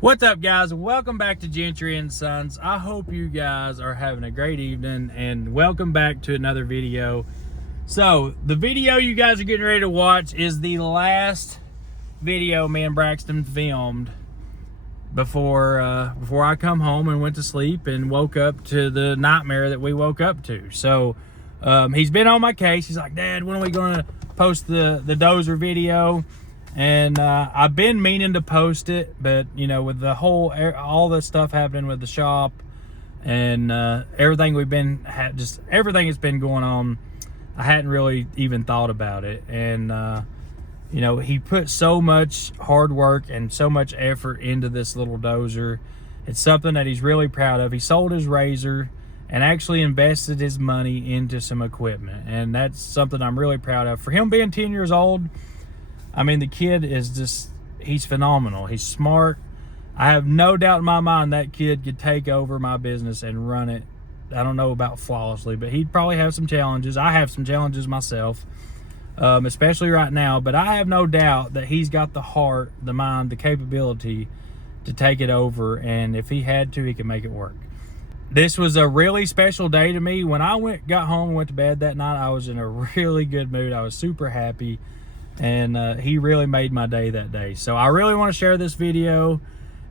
What's up, guys? Welcome back to Gentry and Sons. I hope you guys are having a great evening, and welcome back to another video. So the video you guys are getting ready to watch is the last video me and Braxton filmed before I come home and went to sleep and woke up to the nightmare that we woke up to. So he's been on my case. He's like, Dad, when are we going to post the Dozer video? And I've been meaning to post it, but you know, with the all the stuff happening with the shop and everything everything that's been going on, I hadn't really even thought about it. And you know, he put so much hard work and so much effort into this little Dozer. It's something that he's really proud of. He sold his razor and actually invested his money into some equipment, and that's something I'm really proud of. For him being 10 years old, I mean, the kid is just, he's phenomenal. He's smart. I have no doubt in my mind that kid could take over my business and run it. I don't know about flawlessly, but he'd probably have some challenges. I have some challenges myself, especially right now, but I have no doubt that he's got the heart, the mind, the capability to take it over, and if he had to, he could make it work. This was a really special day to me. When I got home and went to bed that night, I was in a really good mood. I was super happy. And he really made my day that day. So I really want to share this video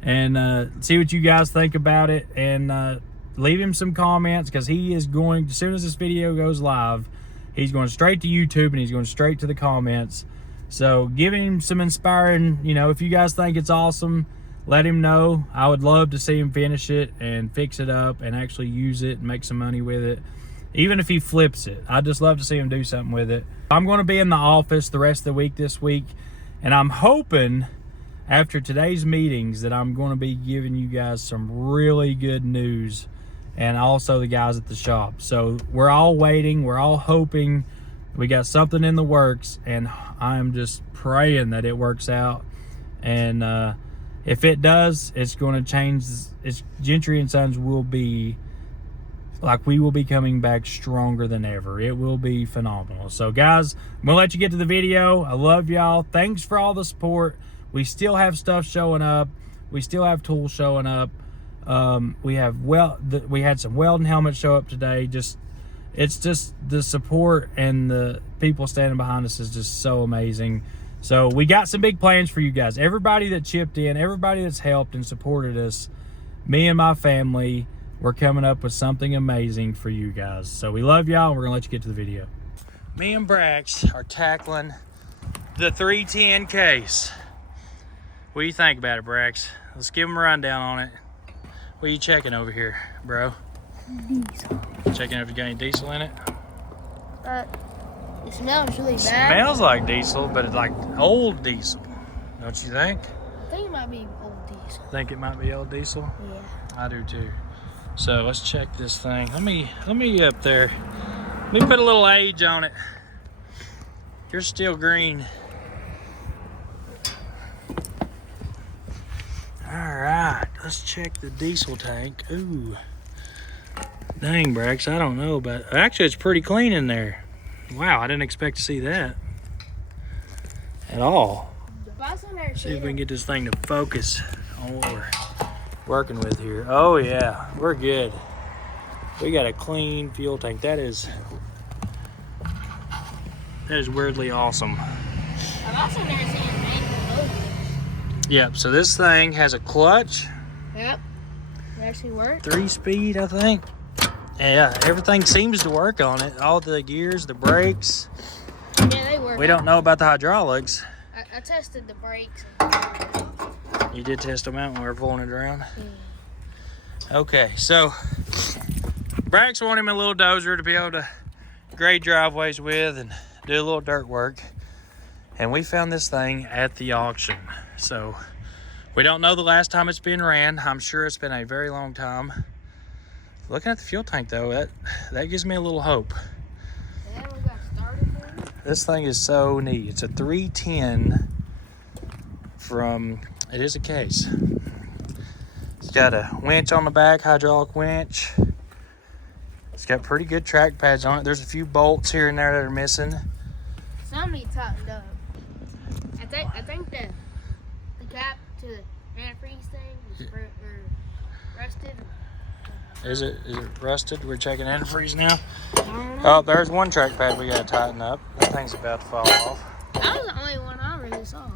and see what you guys think about it, and leave him some comments, because he is going, as soon as this video goes live, he's going straight to YouTube and he's going straight to the comments. So give him some inspiring, you know, if you guys think it's awesome, let him know. I would love to see him finish it and fix it up and actually use it and make some money with it. Even if he flips it, I'd just love to see him do something with it. I'm going to be in the office the rest of the week this week, and I'm hoping after today's meetings that I'm going to be giving you guys some really good news, and also the guys at the shop. So we're all waiting, we're all hoping. We got something in the works, and I'm just praying that it works out. And if it does, it's going to change. Gentry and Sons will be, like, we will be coming back stronger than ever. It will be phenomenal. So guys, I'm gonna let you get to the video. I love y'all. Thanks for all the support. We still have stuff showing up. We still have tools showing up. We had some welding helmets show up today. It's just the support and the people standing behind us is just so amazing. So we got some big plans for you guys. Everybody that chipped in, everybody that's helped and supported us, me and my family, we're coming up with something amazing for you guys. So we love y'all, and we're gonna let you get to the video. Me and Brax are tackling the 310 case. What do you think about it, Brax? Let's give him a rundown on it. What are you checking over here, bro? Diesel. Checking if you got any diesel in it? It smells really bad. Smells like diesel, but it's like old diesel. Don't you think? I think it might be old diesel. Think it might be old diesel? Yeah. I do too. So let's check this thing. Let me up there. Let me put a little age on it. You're still green. All right, let's check the diesel tank. Ooh, dang, Brax, I don't know, but actually it's pretty clean in there. Wow, I didn't expect to see that at all. See if we can get this thing to focus on what we're working with here. Oh yeah, we're good. We got a clean fuel tank. That is weirdly awesome. I've also never seen a manual load. Yep, so this thing has a clutch. Yep, it actually works. 3-speed, I think. Yeah, everything seems to work on it. All the gears, the brakes. Yeah, they work. We don't know about the hydraulics. I tested the brakes. You did test them out when we were pulling it around? Yeah. Okay, so Brax wanted him a little Dozer to be able to grade driveways with and do a little dirt work. And we found this thing at the auction. So we don't know the last time it's been ran. I'm sure it's been a very long time. Looking at the fuel tank though, that gives me a little hope. Yeah, we got started for it. This thing is so neat. It's a 310 from, it is a case. It's got a winch on the back, hydraulic winch. It's got pretty good track pads on it. There's a few bolts here and there that are missing. Some need tightened up. I think the cap to the antifreeze thing Rusted. Is it rusted? We're checking antifreeze now. Oh, there's one track pad we gotta tighten up. That thing's about to fall off. That was the only one I really saw.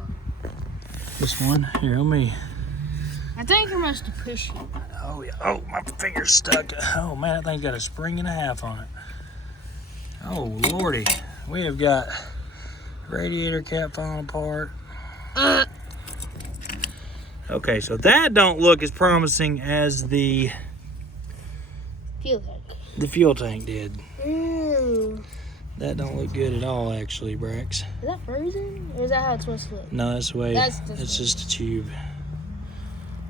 This one? Here, let me. I think you must have pushed it. Oh, yeah. Oh, my finger's stuck. Oh, man, that thing's got a spring and a half on it. Oh, lordy. We have got radiator cap falling apart. Okay, so that don't look as promising as the Fuel tank. The fuel tank did. Ooh. That don't look good at all, actually, Brax. Is that frozen? Or is that how it's supposed to look? No, that's the way. It's just a tube.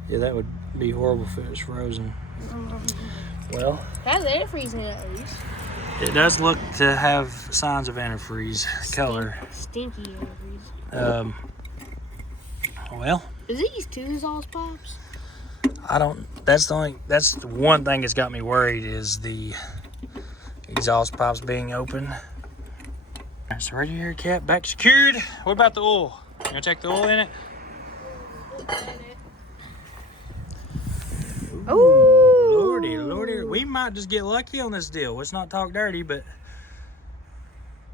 Yeah, that would be horrible if it was frozen. Well, that's antifreeze in it at least. it does look to have signs of antifreeze color. Stinky antifreeze. Well. Is these two exhaust pipes? I don't. That's the one thing that's got me worried is the exhaust pipes being open. There's the radiator cap back secured. What about the oil? You gonna check the oil in it? Ooh, lordy, lordy. We might just get lucky on this deal. Let's not talk dirty, but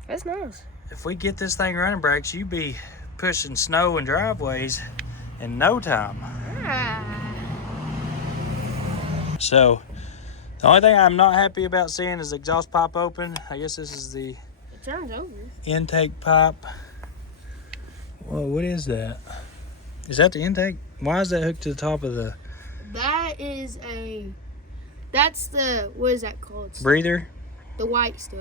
that's nice. If we get this thing running, Brax, you be pushing snow and driveways in no time. So, the only thing I'm not happy about seeing is the exhaust pipe open. I guess this is the It turns over. Intake pipe. Whoa, what is that? Is that the intake? Why is that hooked to the top of the... That's the, what is that called? Breather? The white stuff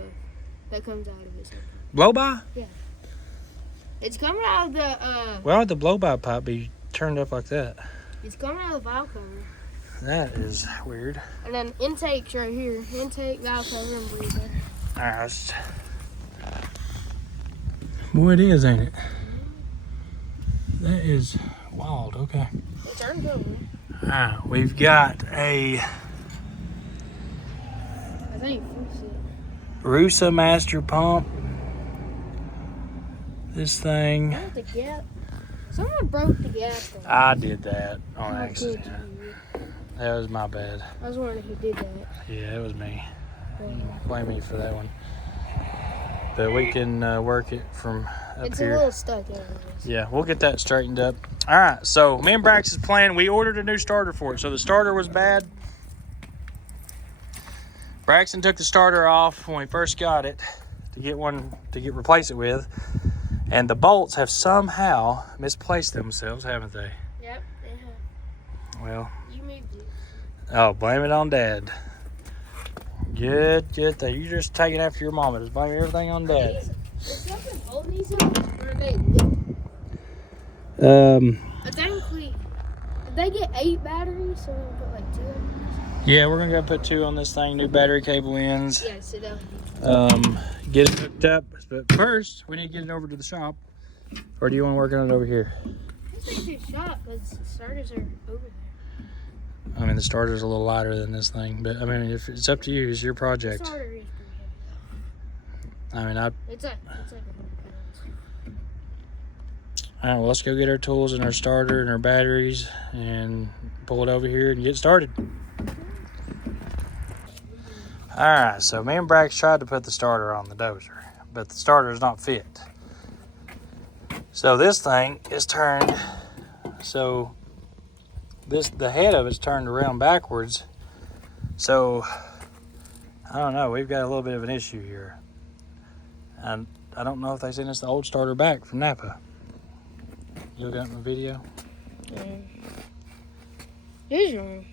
that comes out of it. Blow-by? Yeah. It's coming out of the, Why would the blow-by pipe be turned up like that? It's coming out of the valve cover. That is weird. And then intake's right here. Intake, valve cover, and breather. Alright. Boy, it is, ain't it? That is wild. Okay. It turns over. Alright, we've got a I think Rusa master pump. This thing. the gap. Someone broke the gas tank. I did that on How accident. could you? That was my bad. I was wondering who did that. Yeah, it was me. Blame me for that one. But we can work it from up It's here. a little stuck anyways. Yeah, we'll get that straightened up. All right, so me and Brax's plan, we ordered a new starter for it. So the starter was bad. Braxton took the starter off when we first got it to get one to replace it with. And the bolts have somehow misplaced themselves, haven't they? Yep, they have. Well, You moved it. oh, blame it on Dad. Good thing. You just take it after your mama. Just blame everything on Dad. Is something holding these up? Or are they lit? I think did they get 8 batteries? So we'll put like 2 of Yeah, we're gonna go put 2 on this thing. New battery cable ends. Yeah, so that Get it hooked up. But first, we need to get it over to the shop. Or do you want to work on it over here? I think it's shot because the starters are over there. I mean, the starter's a little lighter than this thing, but I mean, if it's up to you, it's your The project. starter is pretty heavy. I mean, It's like 100 pounds. all right, well, let's go get our tools and our starter and our batteries and pull it over here and get started. All right, so me and Brax tried to put the starter on the Dozer, but the starter is not fit. So this thing is turned, so the head of it's turned around backwards. So I don't know, we've got a little bit of an issue here. And I don't know if they sent us the old starter back from Napa. You looking at my video? Yeah. Here's wrong.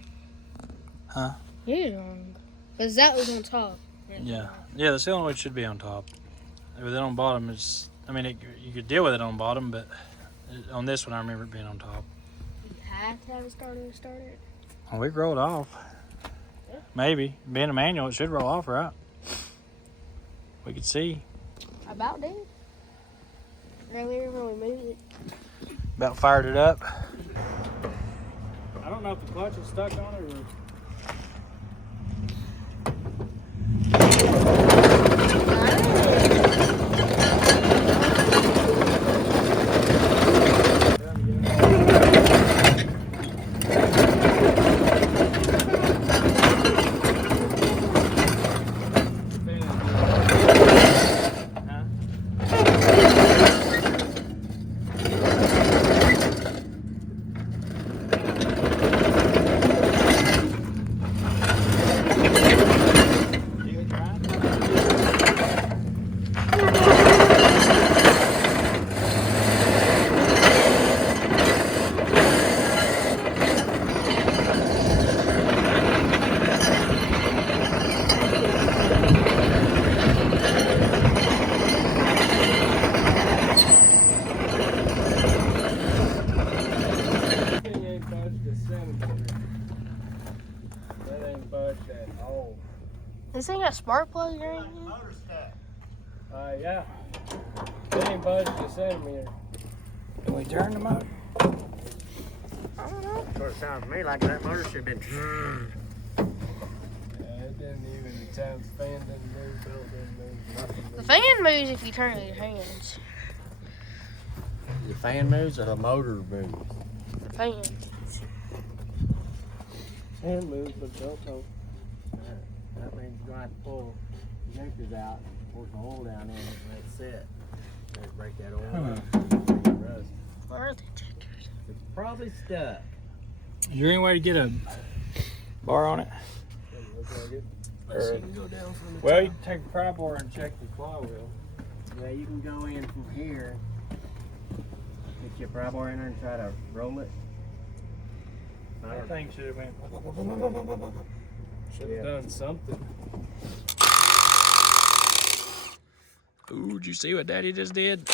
Huh? Here's wrong. Because that was on top. Yeah, the cylinder should be on top. With it on bottom, I mean, you could deal with it on bottom, but on this one, I remember it being on top. You had to have a starter to start it? Well, we rolled off. Yeah. Maybe. Being a manual, it should roll off, right? We could see. About did. Earlier when we moved it. About fired it up. I don't know if the clutch is stuck on it or... centimeter. That ain't budged at all. This ain't got spark plugs or anything? Motor stuck. Yeah. It ain't budged a centimeter. Can we turn the motor? I don't know. Sort of sounds to me like that motor should have been. Yeah, it didn't even, the time the fan didn't move, belt didn't move, nothing The moved. fan moves if you turn it with your hands. The fan moves or the motor moves? The fan. Fan moves, but belt don't. That means you're going to have to pull the injectors out, pour some oil down in it, and that's it. Just break that oil. Rust. What are the injectors? It's probably stuck. Is there any way to get a bar on it? Doesn't look like it. Or- You can go down from the Well, you top. can take the pry bar and check the flywheel. Yeah, you can go in from here. Get your pry bar in there and try to roll it. That thing should have went. Should have Yeah. done something. Ooh, did you see what Daddy just did?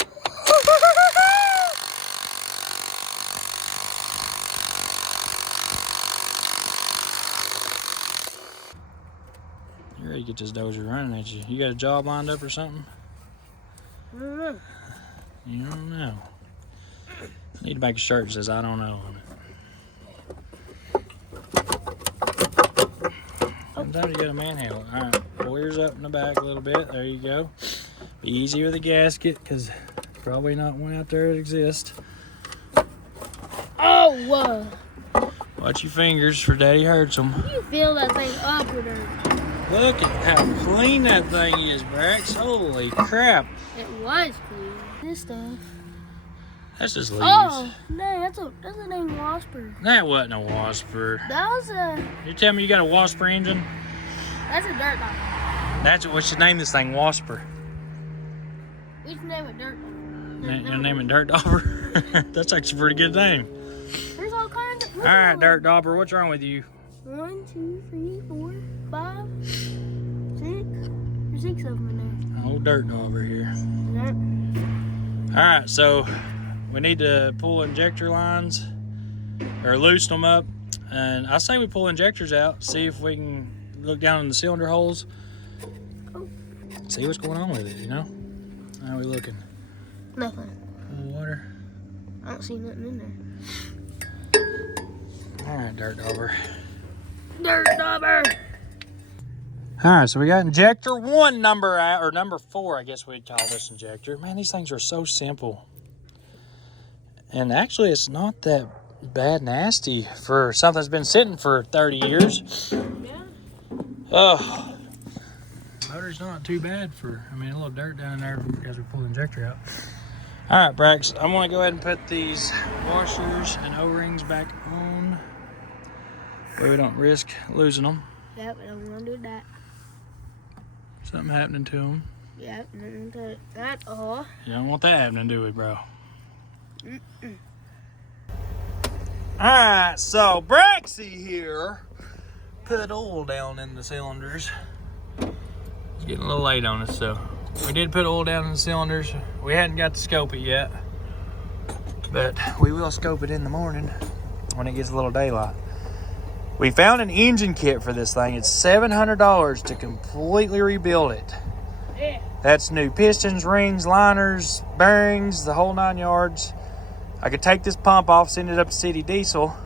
You ready to get this dozer running at you? You got a job lined up or something? I don't know. You don't know. I need to make a shirt that says I don't know on it. Sometimes you gotta manhandle it. Alright, pull yours up in the back a little bit. There you go. Be easy with the gasket, because probably not one out there that exists. Oh, whoa. Watch your fingers for Daddy hurts them. You feel that thing up with her. Look at how clean that thing is, Brax. Holy crap. It was clean. This stuff. That's just leaves. Oh, no, that's a dang wasper. That wasn't a wasper. That was You tell me you got a wasper engine? that's a dirt dog. That's what we should name this thing, Wasper. We should name it dirt dog. You'll name it Dirt Dauber? That's actually a pretty good name. There's all kinds of. Alright, Dirt Dauber, what's wrong with you? 1, 2, 3, 4, 5, 6. There's 6 of them in Old Dirt Dauber here. there. Alright, so we need to pull injector lines or loosen them up. And I say we pull injectors out, see if we can look down in the cylinder holes. Oh. See what's going on with it, you know? How are we looking? Nothing. Water. I don't see nothing in there. Alright, Dirt Dauber. Dirt dauber. Alright, so we got injector 1 number out, or number 4, I guess we'd call this injector. Man, these things are so simple. And actually, it's not that bad nasty for something that's been sitting for 30 years. Yeah. Oh, motor's not too bad for, a little dirt down in there as we pull the injector out. All right, Brax, I'm gonna go ahead and put these washers and O-rings back on so we don't risk losing them. Yep, I don't want to do that. Something happening to them. Yep, nothing to that all. You don't want that happening, do we, bro? Alright, so Braxy here put oil down in the cylinders. It's getting a little late on us, so we did put oil down in the cylinders. We hadn't got to scope it yet, but we will scope it in the morning when it gets a little daylight. We found an engine kit for this thing. It's $700 to completely rebuild it. Yeah. That's new pistons, rings, liners, bearings, the whole 9 yards. I could take this pump off, send it up to City Diesel,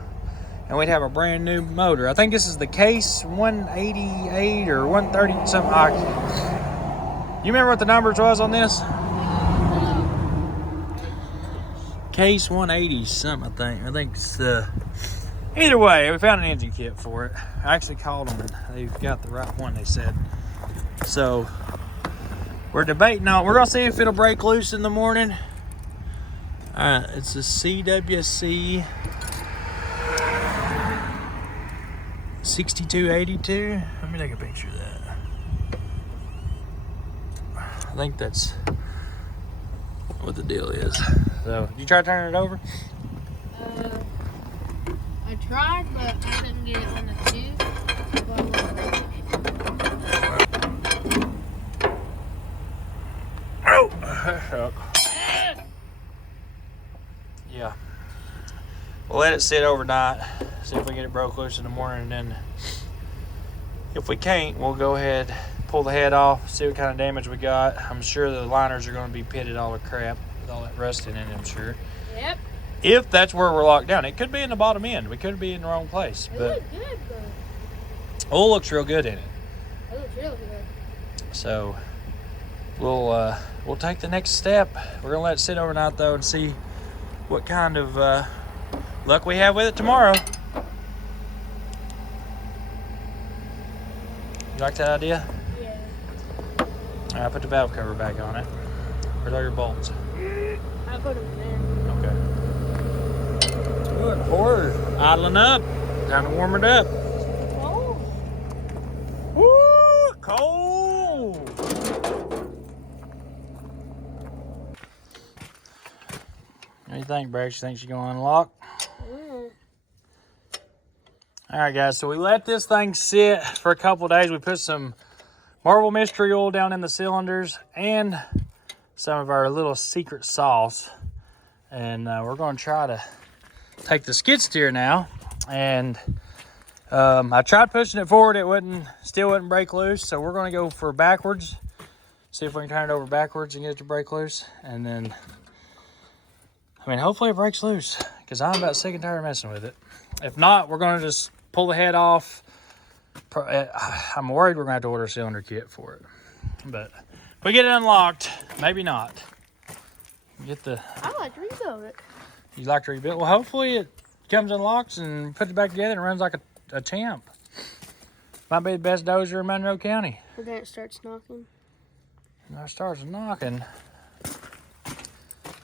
and we'd have a brand new motor. I think this is the Case 188 or 130 something. You remember what the numbers was on this? Case 180 something, I think it's either way, we found an engine kit for it. I actually called them and they've got the right one, they said. So we're debating on, we're gonna see if it'll break loose in the morning. Alright, it's a CWC 6282. Let me take a picture of that. I think that's what the deal is. So, did you try turning it over? I tried, but I couldn't get it on the tube. Oh! Yeah. We'll let it sit overnight, see if we can get it broke loose in the morning, and then if we can't, we'll go ahead, pull the head off, see what kind of damage we got. I'm sure the liners are going to be pitted all the crap with all that rusting in it, I'm sure. Yep. If that's where we're locked down. It could be in the bottom end. We could be in the wrong place. It But looks good, though. oil looks real good in it. It looks really good. So we'll take the next step. We're going to let it sit overnight, though, and see what kind of luck we have with it tomorrow. You like that idea? Yeah. All right, put the valve cover back on it. Where's all your bolts? I put them there. Okay. Good. Horse idling up. Time to warm it up. Oh. Woo! Cold. What do you think, Brax? You think she's gonna unlock? Mm. All right, guys. So we let this thing sit for a couple days. We put some Marble Mystery Oil down in the cylinders and some of our little secret sauce, and we're going to try to take the skid steer now. And I tried pushing it forward, it still wouldn't break loose, so we're going to go for backwards, see if we can turn it over backwards and get it to break loose. And then, I mean, hopefully it breaks loose, because I'm about sick and tired of messing with it. If not, we're going to just pull the head off. I'm worried we're going to have to order a cylinder kit for it, but if we get it unlocked, maybe not. Get the. I like to rebuild it. You like to rebuild? Well, hopefully it comes unlocked and puts it back together and runs like a champ. Might be the best dozer in Monroe County. But then it starts knocking. Now it starts knocking.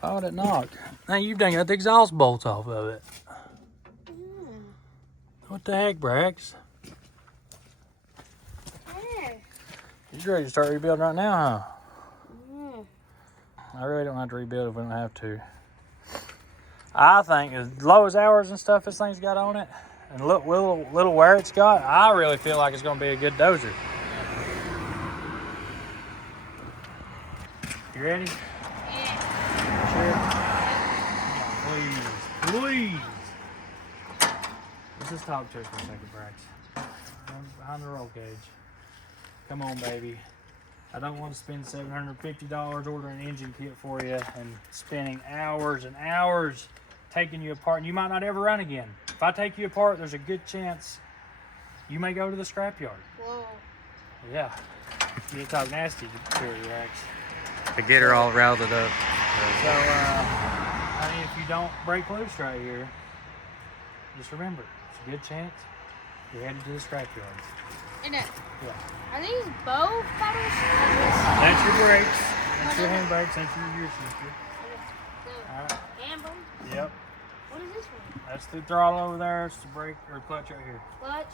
Why would it knock? Now you've done got the exhaust bolts off of it. Yeah. What the heck, Brax? Yeah. You ready to start rebuilding right now, huh? Yeah. I really don't have to rebuild if we don't have to. I think as low as hours and stuff this thing's got on it, and look little wear it's got, I really feel like it's going to be a good dozer. You ready? Yeah. Sure? Please. Let's just talk to her for a second, Brax. Behind the roll cage. Come on, baby. I don't want to spend $750 ordering an engine kit for you and spending hours and hours taking you apart, and you might not ever run again. If I take you apart, there's a good chance you may go to the scrapyard. Whoa. Yeah. You talk nasty to her, Rex. To get her all routed up. So, I mean, if you don't break loose right here, just remember, it's a good chance you're headed to the scrapyard. And it, Yeah. are these both pedals? That's your brakes. That's your handbrakes. That's your gear shifter. The All right. handbrake? Yep. What is this one? That's the throttle over there. It's the brake or clutch right here. Clutch,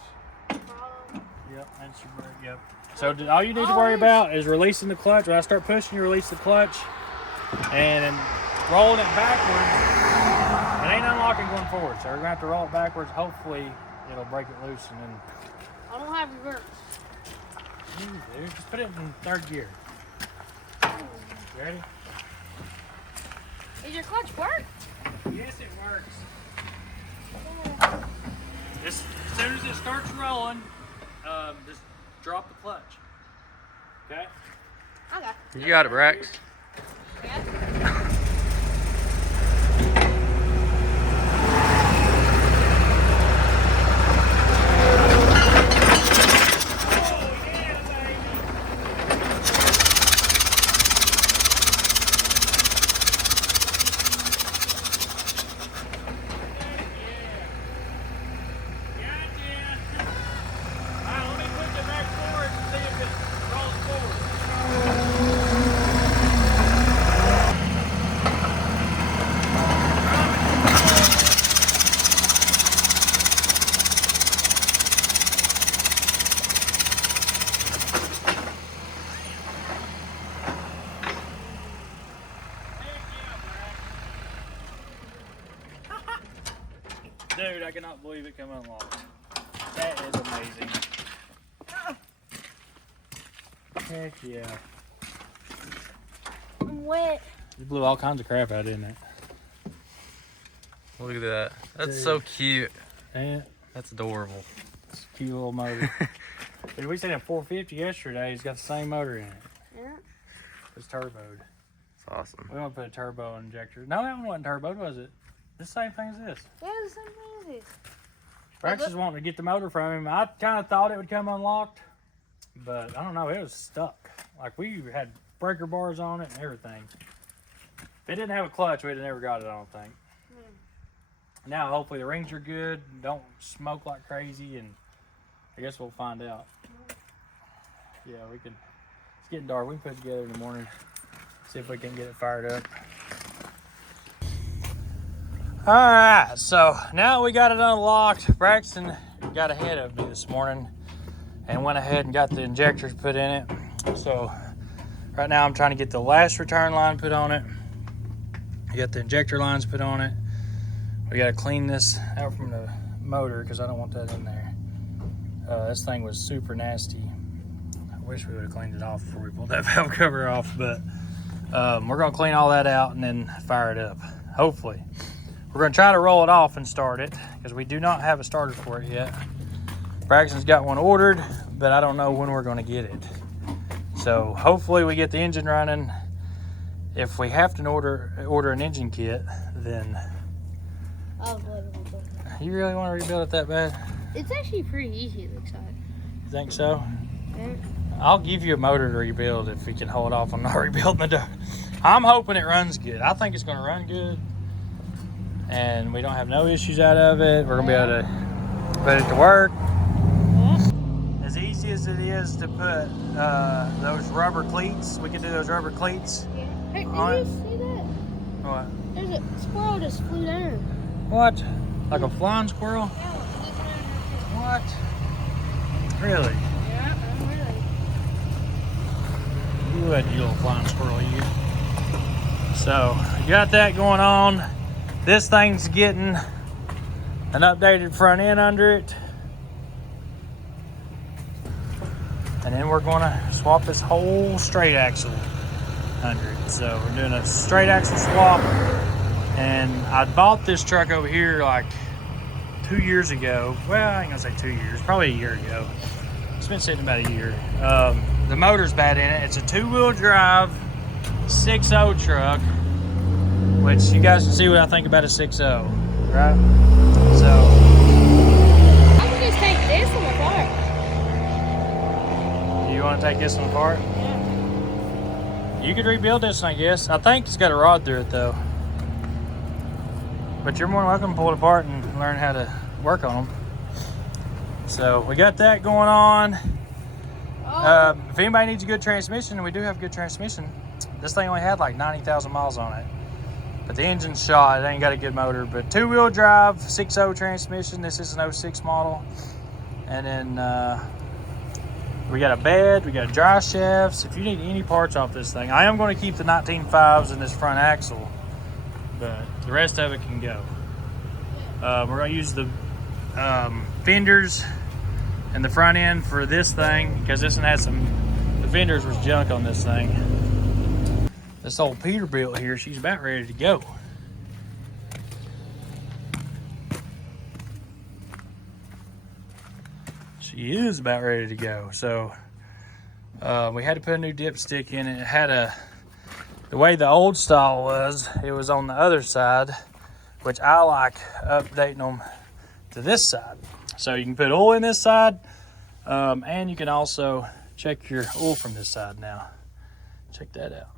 throttle. Yep. That's your brake. Yep. So all you need to worry about is releasing the clutch. When I start pushing, you release the clutch, and then rolling it backwards. It ain't unlocking going forward, so we're gonna have to roll it backwards. Hopefully, it'll break it loose, and then. I don't have reverse. Dude, just put it in third gear. You ready? Does your clutch work? Yes, it works. Just as soon as it starts rolling, just drop the clutch. Okay? Okay. You got it, Brax. Yeah. Dude, I cannot believe it came unlocked. That is amazing. Heck yeah. I'm wet. You blew all kinds of crap out, didn't it? Look at that. That's Dude. so cute. And That's adorable. It's a cute little motor. Dude, we seen a 450 yesterday. He's got the same motor in it. Yeah. It's turboed. It's awesome. We want to put a turbo injector. No, that one wasn't turboed, was it? The same thing as this. Yeah, the same thing as this. Braxton's wanting to get the motor from him. I kind of thought it would come unlocked, but I don't know. It was stuck. Like, we had breaker bars on it and everything. If it didn't have a clutch, we'd have never got it, I don't think. Now, hopefully the rings are good. Don't smoke like crazy, and I guess we'll find out. Yeah, we can. It's getting dark. We can put it together in the morning. See if we can get it fired up. All right, so now we got it unlocked. Braxton got ahead of me this morning and went ahead and got the injectors put in it. So right now I'm trying to get the last return line put on it. I got the injector lines put on it. We got to clean this out from the motor because I don't want that in there. This thing was super nasty. I wish we would have cleaned it off before we pulled that valve cover off, but we're going to clean all that out and then fire it up, hopefully. We're going to try to roll it off and start it because we do not have a starter for it yet. Braxton's got one ordered, but I don't know when we're going to get it. So hopefully we get the engine running. If we have to order an engine kit, then... You really want to rebuild it that bad? It's actually pretty easy, it looks like. You think so? Yeah. I'll give you a motor to rebuild if we can hold off on not rebuilding the... I'm hoping it runs good. I think it's going to run good. And we don't have no issues out of it. We're gonna be able to put it to work. As easy as it is to put those rubber cleats, we can do those rubber cleats. Yeah. Hey, did on you it. see that? What? There's a squirrel just flew down. What? Like a flying squirrel? What? Really? Yeah, really. You would, you little flying squirrel, you. So, you got that going on. This thing's getting an updated front end under it. And then we're gonna swap this whole straight axle under it. So we're doing a straight axle swap. And I bought this truck over here like 2 years ago. Well, I ain't gonna say 2 years, probably a year ago. It's been sitting about a year. The motor's bad in it. It's a 2-wheel drive 6.0 truck. Which you guys can see what I think about a 6.0, right? So I can just take this one apart. you want to take this one apart? Yeah. You could rebuild this one, I guess. I think it's got a rod through it though. But you're more than welcome to pull it apart and learn how to work on them. So we got that going on. If anybody needs a good transmission, we do have a good transmission. This thing only had like 90,000 miles on it. But the engine's shot, it ain't got a good motor. But 2-wheel drive, 6.0 transmission. This is an 06 model. And then we got a bed, we got dry shafts. If you need any parts off this thing, I am going to keep the 19.5s in this front axle. But the rest of it can go. We're going to use the fenders and the front end for this thing because this one had the fenders was junk on this thing. This old Peterbilt here, she's about ready to go. She is about ready to go. So we had to put a new dipstick in it. It had the way the old style was, it was on the other side, which I like updating them to this side. So you can put oil in this side, and you can also check your oil from this side now. Check that out.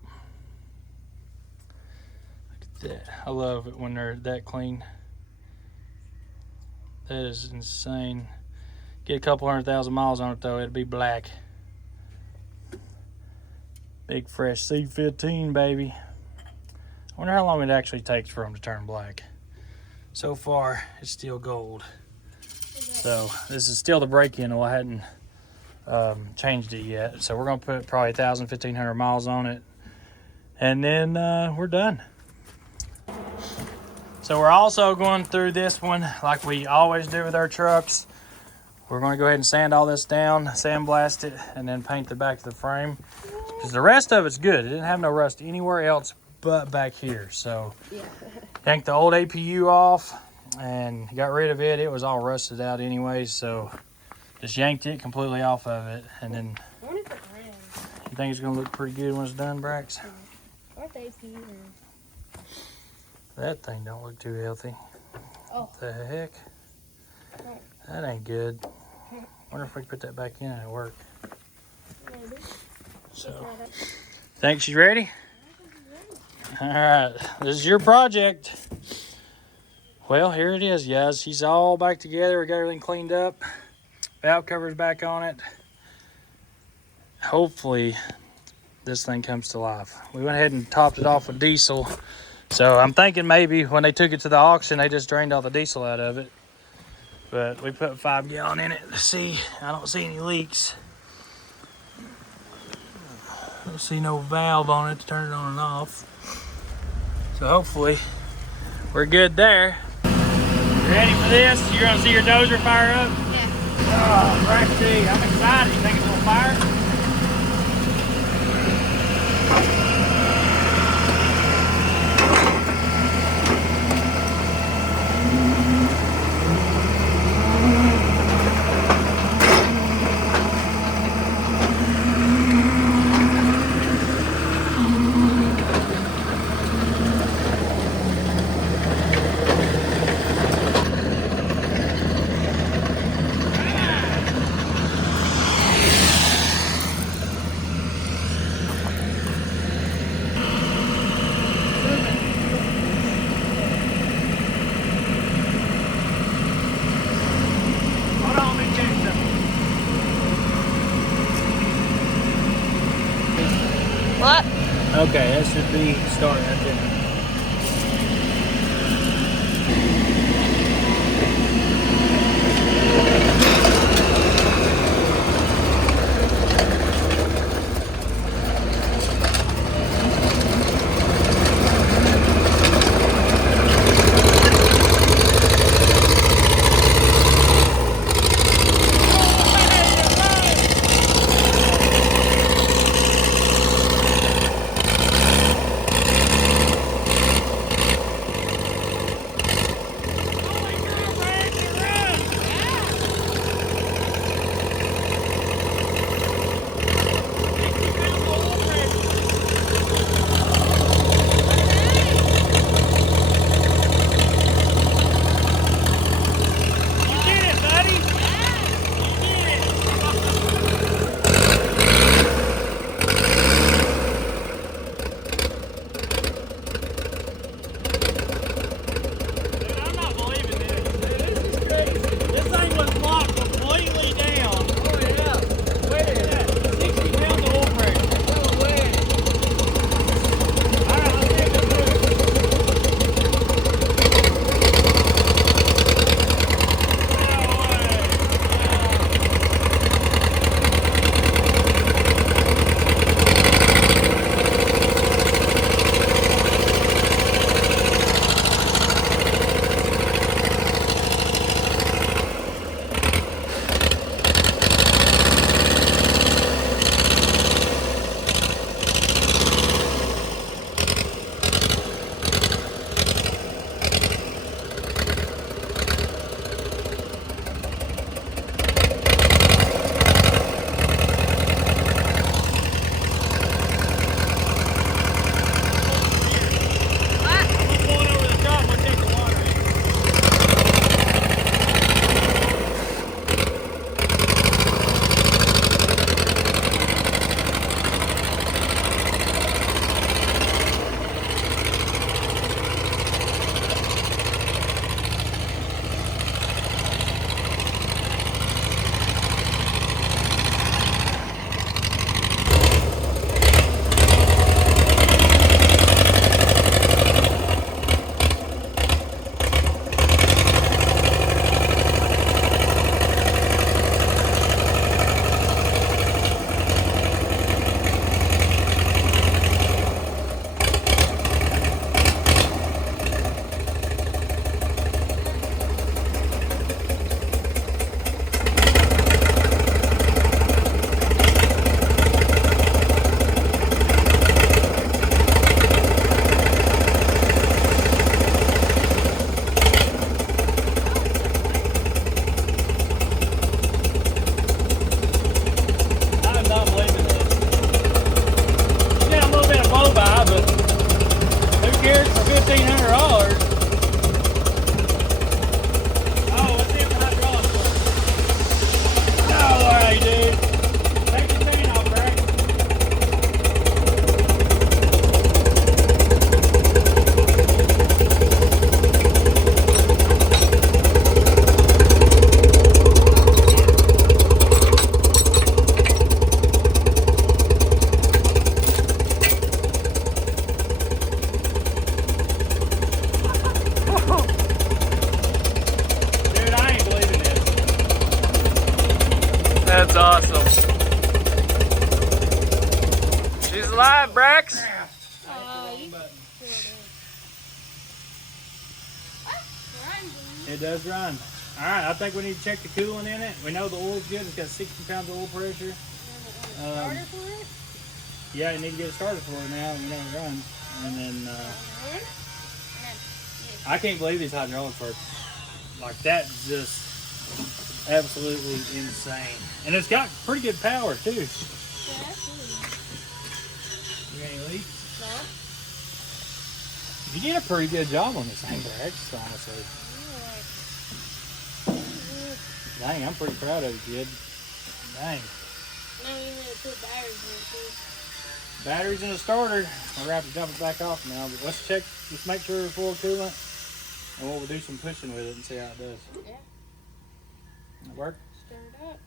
That. I love it when they're that clean. That is insane. Get a couple 100,000 miles on it though, it'd be black. Big fresh C15, baby. I wonder how long it actually takes for them to turn black. So far, it's still gold. So this is still the break-in. Well, I hadn't changed it yet. So we're gonna put probably 1,000, 1,500 miles on it, and then we're done. So we're also going through this one like we always do with our trucks. We're going to go ahead and sand all this down, sandblast it, and then paint the back of the frame. Because the rest of it's good. It didn't have no rust anywhere else but back here. So yank the old APU off and got rid of it. It was all rusted out anyway, so just yanked it completely off of it. And then, I wonder if it ran. you think it's gonna look pretty good when it's done, Brax? Or if they see That thing don't look too healthy. Oh. What the heck? That ain't good. Wonder if we can put that back in and it'll work. maybe. So, think she's ready? All right, this is your project. Well, here it is, guys. She's all back together. We got everything cleaned up. Valve cover's back on it. Hopefully, this thing comes to life. We went ahead and topped it off with diesel. So I'm thinking maybe when they took it to the auction, they just drained all the diesel out of it. But we put 5 gallon in it to see. I don't see any leaks. I don't see no valve on it to turn it on and off. So hopefully we're good there. You ready for this? You're gonna see your dozer fire up? Yeah. Oh, Braxton, I'm excited. You think it's gonna fire? What? Okay, that should be starting right there. That's awesome. She's alive, Brax. You It does run. All right, I think we need to check the coolant in it. We know the oil's good. It's got 60 pounds of oil pressure. starter for it? Yeah, you need to get it started for it now. You know it runs. And then I can't believe these hydraulics work like that. Just absolutely insane. And it's got pretty good power too. Yeah, absolutely. You got any leaks? No. You did a pretty good job on this thing, Brax, honestly. Dang, I'm pretty proud of you, kid. Dang. Now you need to put batteries in it too. Batteries in the starter. We're gonna have to dump it back off now, but let's check, let's make sure it's full of coolant, and we'll do some pushing with it and see how it does. Yeah. That work? Start it up.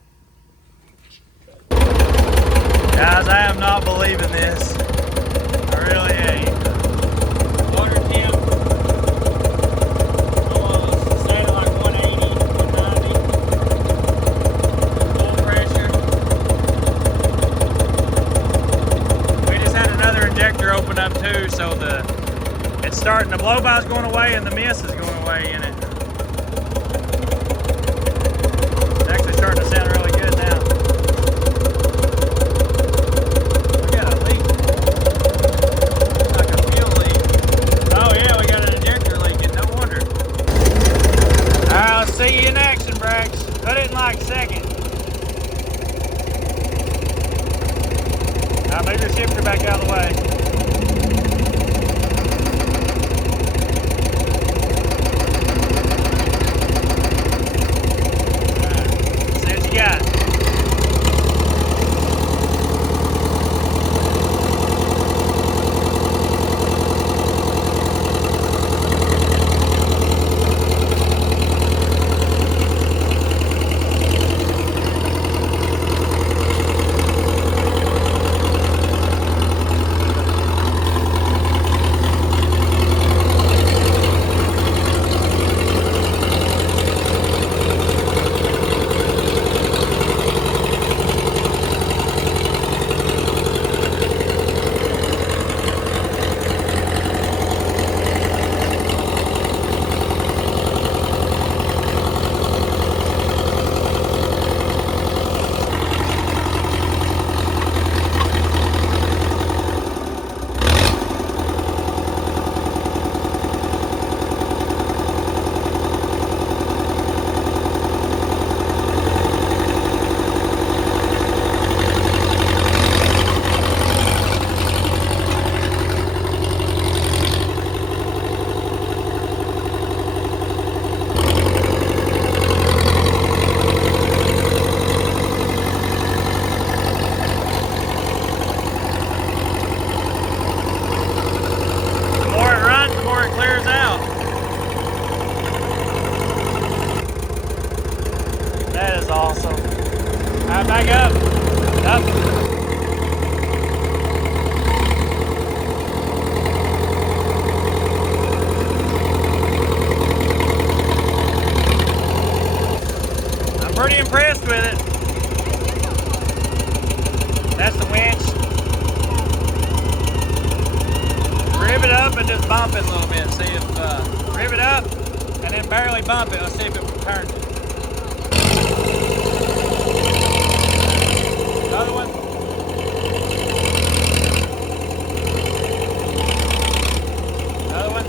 Guys, I am not believing this. I really ain't. Water temp. Almost set at like 180, 190. Full pressure. We just had another injector open up too, so it's starting, the blow by is going away and the mist is going away in it. It's actually starting to sound really good now. We got a leak. Like a fuel leak. Oh yeah, we got an injector leaking, no wonder. Alright, let's see you in action, Brax. Put it in like second. Now move your shifter back out of the way. Back up. Up. I'm pretty impressed with it. That's the winch. Rib it up and just bump it a little bit. See if, rib it up and then barely bump it. Let's see if it turns it. Another one. Another one.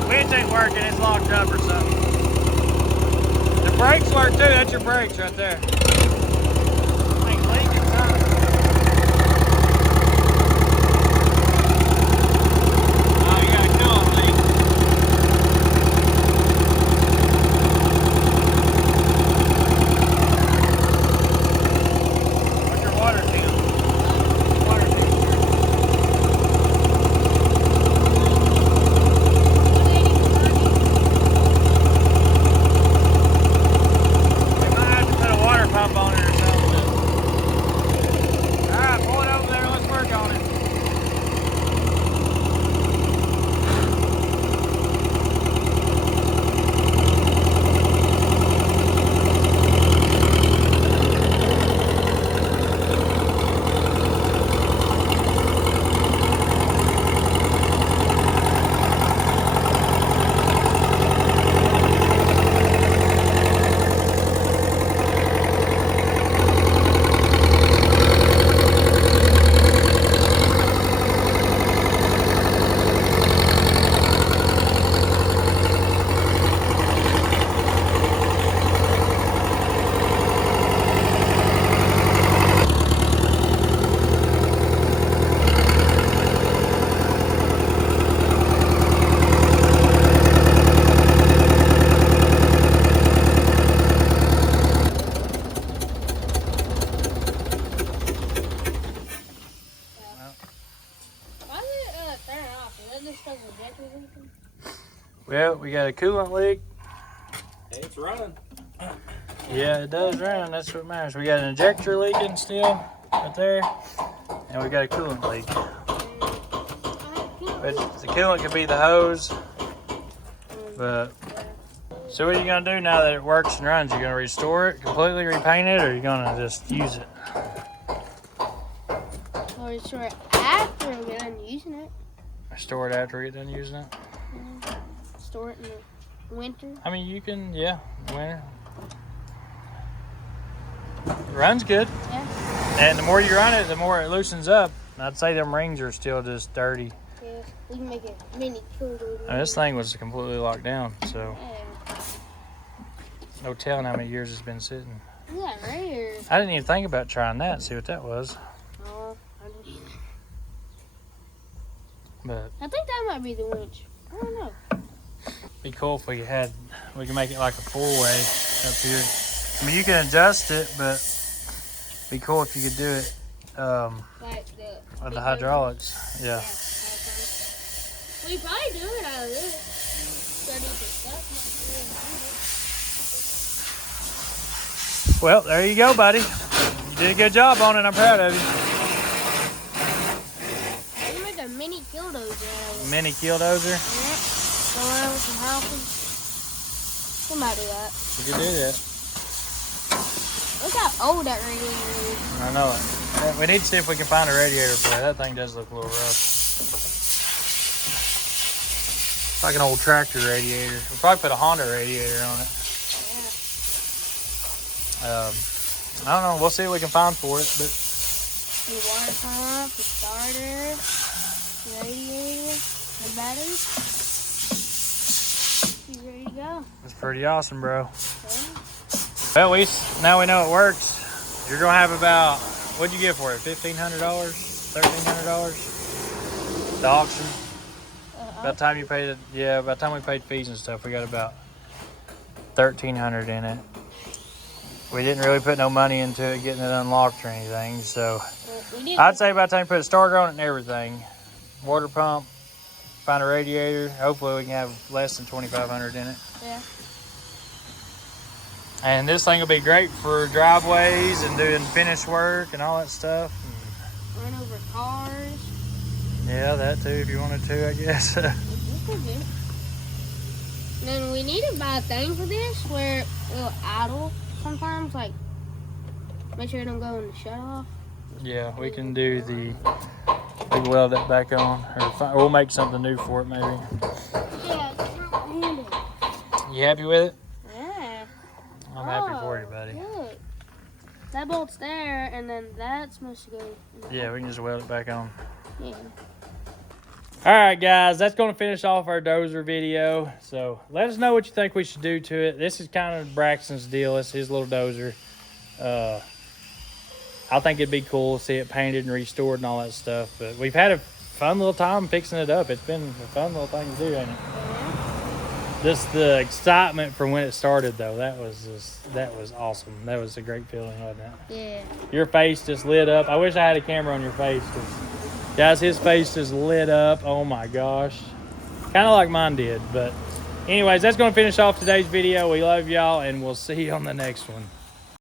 The winch ain't working, it's locked up or something. The brakes work too, that's your brakes right there. Ain't leaking something. Oh, you got a coolant leak. Pump on a coolant leak. Hey, it's running. Yeah, it does run. That's what matters. We got an injector leaking still right there, and we got a coolant leak. But the coolant could be the hose. But so what are you gonna do now that it works and runs? You gonna restore it, completely repaint it, or are you gonna just use it? I'll restore it after we get done using it. Restore it after we get done using it? Store it in the winter. I mean, you can, yeah, winter. It runs good. Yeah. And the more you run it, the more it loosens up. I'd say them rings are still just dirty. Yeah. We can make it mini cooler. I mean, this thing was completely locked down, so Yeah. no telling how many years it's been sitting. Yeah, right here. I didn't even think about trying that and see what that was. Oh, I didn't either. But I think that might be the winch. I don't know. be cool if we can make it like a four-way up here. I mean, you can adjust it, but be cool if you could do it Like the with the hydraulics. Yeah. We probably do it out of this. Well, there you go, buddy. You did a good job on it. I'm proud of you. We can make a mini killdozer out of it. Mini killdozer. Yeah. Go around with some houses. We might do that. You could do that. Look how old that radiator is. I know it. We need to see if we can find a radiator for it. That thing does look a little rough. It's like an old tractor radiator. We'll probably put a Honda radiator on it. Yeah. I don't know. We'll see what we can find for it. But The water pump, the starter, the radiator, the battery. She's ready to go. it's pretty awesome, bro. Okay. Well, now we know it works. You're gonna have about, what'd you get for it? $1,500, $1,300. The auction. By the time you paid it, yeah. By the time we paid fees and stuff, we got about $1,300 in it. We didn't really put no money into it, getting it unlocked or anything. So I'd say by the time you put a starter on it and everything, water pump, find a radiator. Hopefully we can have less than $2,500 in it. Yeah. And this thing will be great for driveways and doing finish work and all that stuff. Run over cars. Yeah, that too, if you wanted to, I guess. This could be. Then we need to buy a thing for this where it will idle sometimes, like make sure it don't go in the shut off. Yeah, we can do we can weld that back on, or we'll make something new for it maybe. Yeah, it's not handy. You happy with it? Yeah. I'm happy for you, buddy. Look. That bolt's there, and then that's supposed to go. Yeah, we can just weld it back on. Yeah. All right, guys, that's going to finish off our Dozer video. So let us know what you think we should do to it. This is kind of Braxton's deal. It's his little Dozer. I think it'd be cool to see it painted and restored and all that stuff. But we've had a fun little time fixing it up. It's been a fun little thing to do, ain't it? Yeah. Just the excitement from when it started, though, that was awesome. That was a great feeling, wasn't it? Yeah. Your face just lit up. I wish I had a camera on your face, 'cause guys, his face just lit up. Oh my gosh. Kind of like mine did. But anyways, that's going to finish off today's video. We love y'all, and we'll see you on the next one.